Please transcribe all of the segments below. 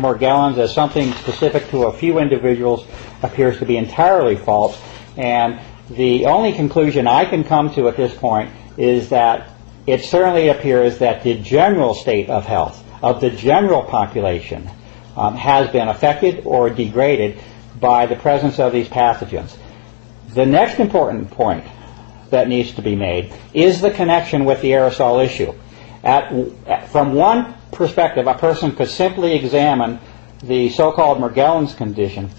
Morgellons as something specific to a few individuals appears to be entirely false, and the only conclusion I can come to at this point is that it certainly appears that the general state of health of the general population has been affected or degraded by the presence of these pathogens. The next important point that needs to be made is the connection with the aerosol issue. From one perspective, a person could simply examine the so-called Morgellons condition,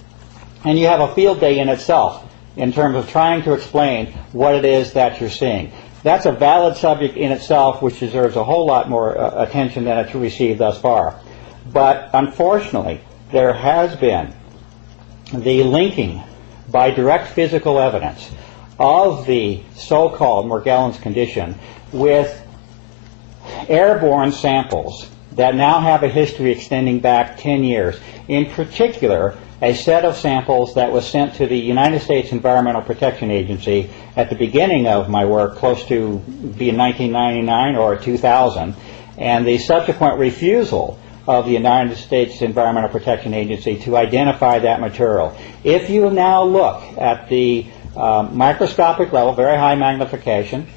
and you have a field day in itself in terms of trying to explain what it is that you're seeing. That's a valid subject in itself, which deserves a whole lot more attention than it's received thus far. But unfortunately, there has been the linking by direct physical evidence of the so-called Morgellons condition with airborne samples that now have a history extending back 10 years. In particular, a set of samples that was sent to the United States Environmental Protection Agency at the beginning of my work, close to being 1999 or 2000, and the subsequent refusal of the United States Environmental Protection Agency to identify that material. If you now look at the microscopic level, very high magnification,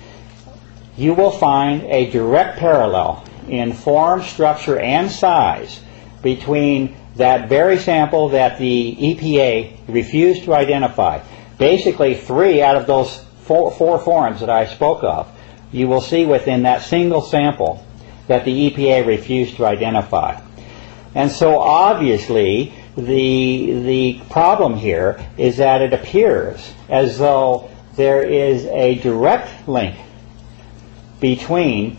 you will find a direct parallel in form, structure, and size between that very sample that the EPA refused to identify. Basically, 3 out of those four forms that I spoke of, you will see within that single sample that the EPA refused to identify. And so obviously the problem here is that it appears as though there is a direct link between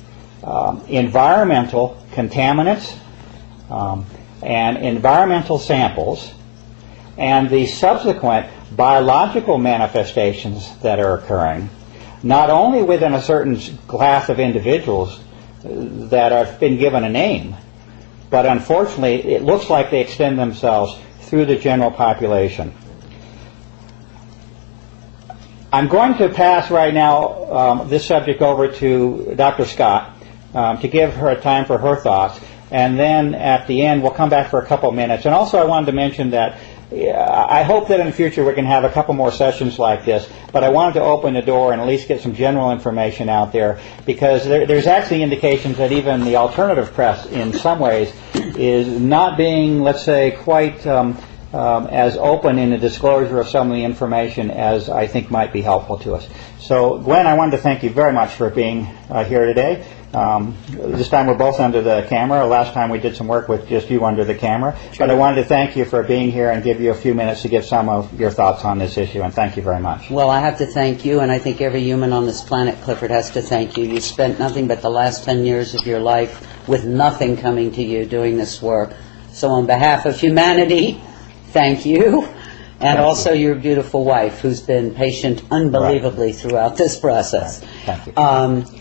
environmental contaminants and environmental samples and the subsequent biological manifestations that are occurring, not only within a certain class of individuals that have been given a name, but unfortunately it looks like they extend themselves through the general population. I'm going to pass right now this subject over to Dr. Scott to give her time for her thoughts, and then at the end we'll come back for a couple of minutes. And also I wanted to mention that I hope that in the future we can have a couple more sessions like this, but I wanted to open the door and at least get some general information out there, because there's actually indications that even the alternative press in some ways is not being, let's say, quite as open in the disclosure of some of the information as I think might be helpful to us. So Gwen, I wanted to thank you very much for being here today. This time we're both under the camera. Last time we did some work with just you under the camera. Sure. But I wanted to thank you for being here and give you a few minutes to give some of your thoughts on this issue, and thank you very much. Well, I have to thank you, and I think every human on this planet, Clifford, has to thank you. You spent nothing but the last 10 years of your life with nothing coming to you doing this work. So on behalf of humanity, thank you. And also your beautiful wife, who's been patient unbelievably throughout this process. Right. Thank you.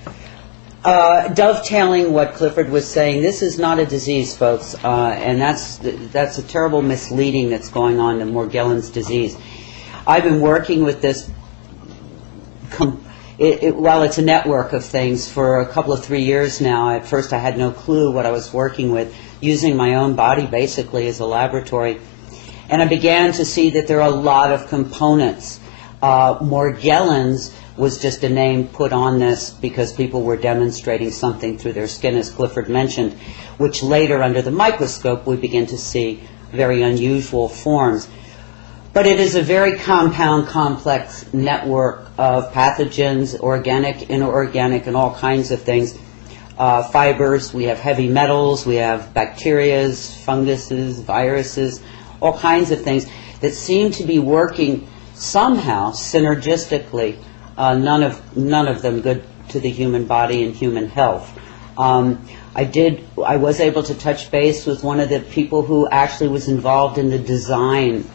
Dovetailing what Clifford was saying, this is not a disease, folks, and that's a terrible misleading that's going on in Morgellons disease. I've been working with this, well, it's a network of things for a couple of 3 years now. At first I had no clue what I was working with, using my own body basically as a laboratory. And I began to see that there are a lot of components. Morgellons was just a name put on this because people were demonstrating something through their skin, as Clifford mentioned, which later under the microscope we begin to see very unusual forms. But it is a very compound, complex network of pathogens, organic, inorganic, and all kinds of things. Fibers, we have heavy metals, we have bacterias, funguses, viruses, all kinds of things that seem to be working somehow synergistically, none of them good to the human body and human health. I was able to touch base with one of the people who actually was involved in the design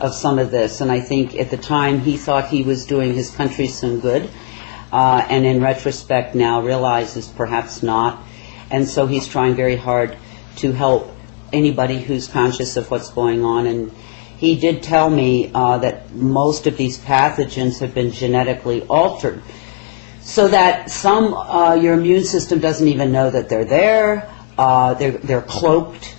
of some of this, and I think at the time he thought he was doing his country some good, and in retrospect now realizes perhaps not, and so he's trying very hard to help anybody who's conscious of what's going on. And he did tell me that most of these pathogens have been genetically altered, so that some your immune system doesn't even know that they're there. They're cloaked.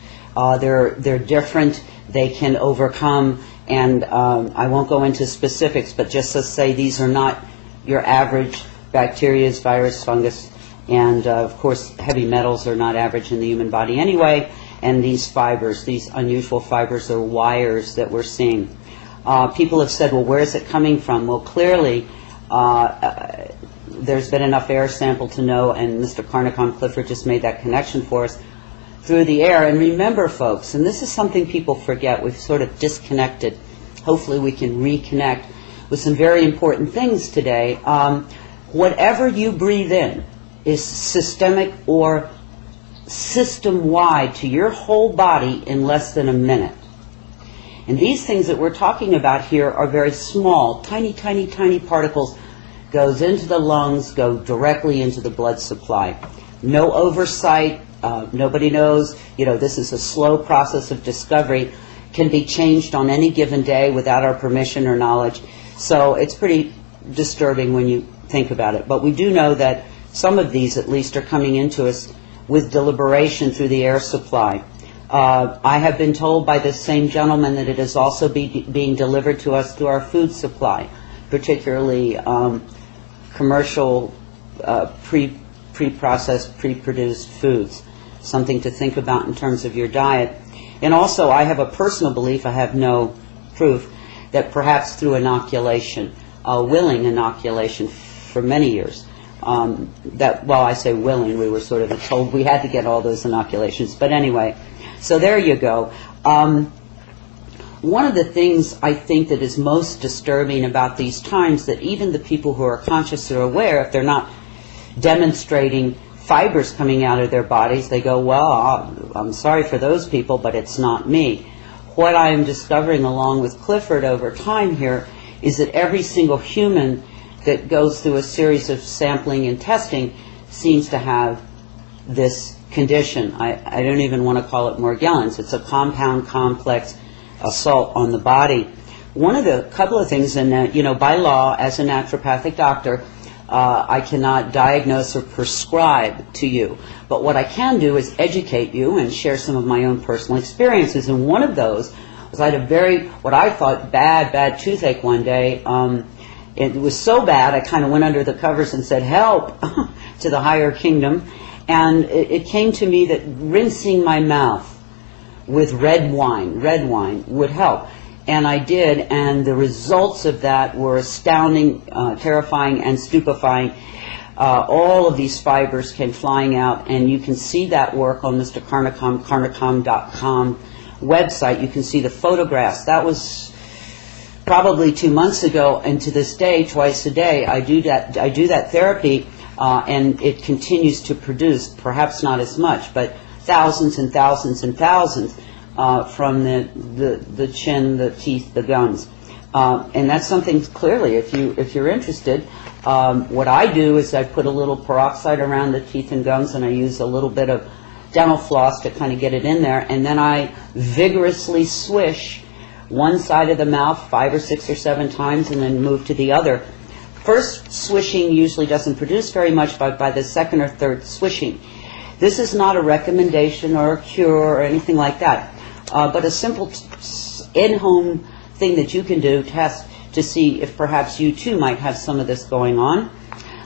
They're different. They can overcome, and I won't go into specifics, but just to say these are not your average bacteria, virus, fungus, and of course heavy metals are not average in the human body anyway. And these fibers, these unusual fibers, are wires that we're seeing. People have said, well, where is it coming from? Well, clearly there's been enough air sample to know, and Mr. Carnicom Clifford just made that connection for us, through the air. And remember, folks, and this is something people forget, we've sort of disconnected. Hopefully we can reconnect with some very important things today. Whatever you breathe in is systemic or system-wide to your whole body in less than a minute. And these things that we're talking about here are very small, tiny, tiny, tiny particles, goes into the lungs, go directly into the blood supply. No oversight, nobody knows, this is a slow process of discovery, can be changed on any given day without our permission or knowledge. So it's pretty disturbing when you think about it. But we do know that some of these, at least, are coming into us with deliberation through the air supply. I have been told by this same gentleman that it is also being delivered to us through our food supply, particularly commercial pre-processed, pre-produced foods. Something to think about in terms of your diet. And also, I have a personal belief, I have no proof, that perhaps through inoculation, willing inoculation for many years, I say willing, we were sort of told we had to get all those inoculations. But anyway, so there you go. One of the things I think that is most disturbing about these times, that even the people who are conscious or aware, if they're not demonstrating fibers coming out of their bodies, they go, well, I'm sorry for those people, but it's not me. What I am discovering along with Clifford over time here is that every single human that goes through a series of sampling and testing seems to have this condition. I don't even want to call it Morgellons. It's a compound complex assault on the body. One of the couple of things, and by law, as a naturopathic doctor, I cannot diagnose or prescribe to you. But what I can do is educate you and share some of my own personal experiences. And one of those was I had a what I thought bad toothache one day. It was so bad I kind of went under the covers and said, help, to the higher kingdom. And it came to me that rinsing my mouth with red wine would help. And I did, and the results of that were astounding, terrifying, and stupefying. All of these fibers came flying out, and you can see that work on Mr. Carnicom, carnicom.com website. You can see the photographs. That was probably 2 months ago, and to this day, twice a day, I do that therapy, and it continues to produce, perhaps not as much, but thousands and thousands and thousands. From the chin, the teeth, the gums, and that's something clearly. If you're interested, what I do is I put a little peroxide around the teeth and gums, and I use a little bit of dental floss to kind of get it in there, and then I vigorously swish one side of the mouth 5 or 6 or 7 times, and then move to the other. First swishing usually doesn't produce very much, but by the second or third swishing. This is not a recommendation or a cure or anything like that. But a simple in-home thing that you can do, test to see if perhaps you too might have some of this going on.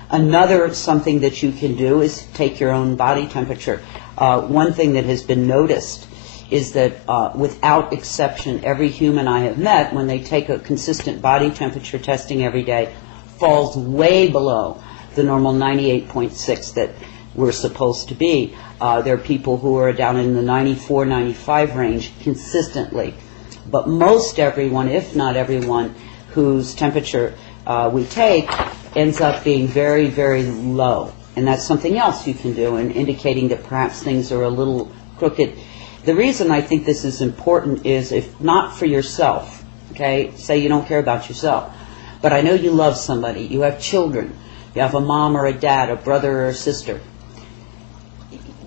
Another something that you can do is take your own body temperature. One thing that has been noticed is that without exception, every human I have met, when they take a consistent body temperature testing every day, falls way below the normal 98.6 that we're supposed to be. There are people who are down in the 94, 95 range consistently. But most everyone, if not everyone, whose temperature we take ends up being very, very low. And that's something else you can do, and indicating that perhaps things are a little crooked. The reason I think this is important is, if not for yourself, okay, say you don't care about yourself, but I know you love somebody, you have children, you have a mom or a dad, a brother or a sister,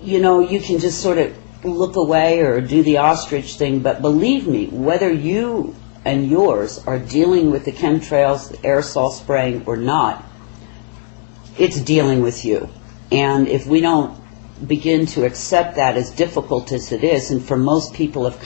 you can just sort of look away or do the ostrich thing, but believe me, whether you and yours are dealing with the chemtrails, the aerosol spraying or not, it's dealing with you. And if we don't begin to accept that, as difficult as it is, and for most people have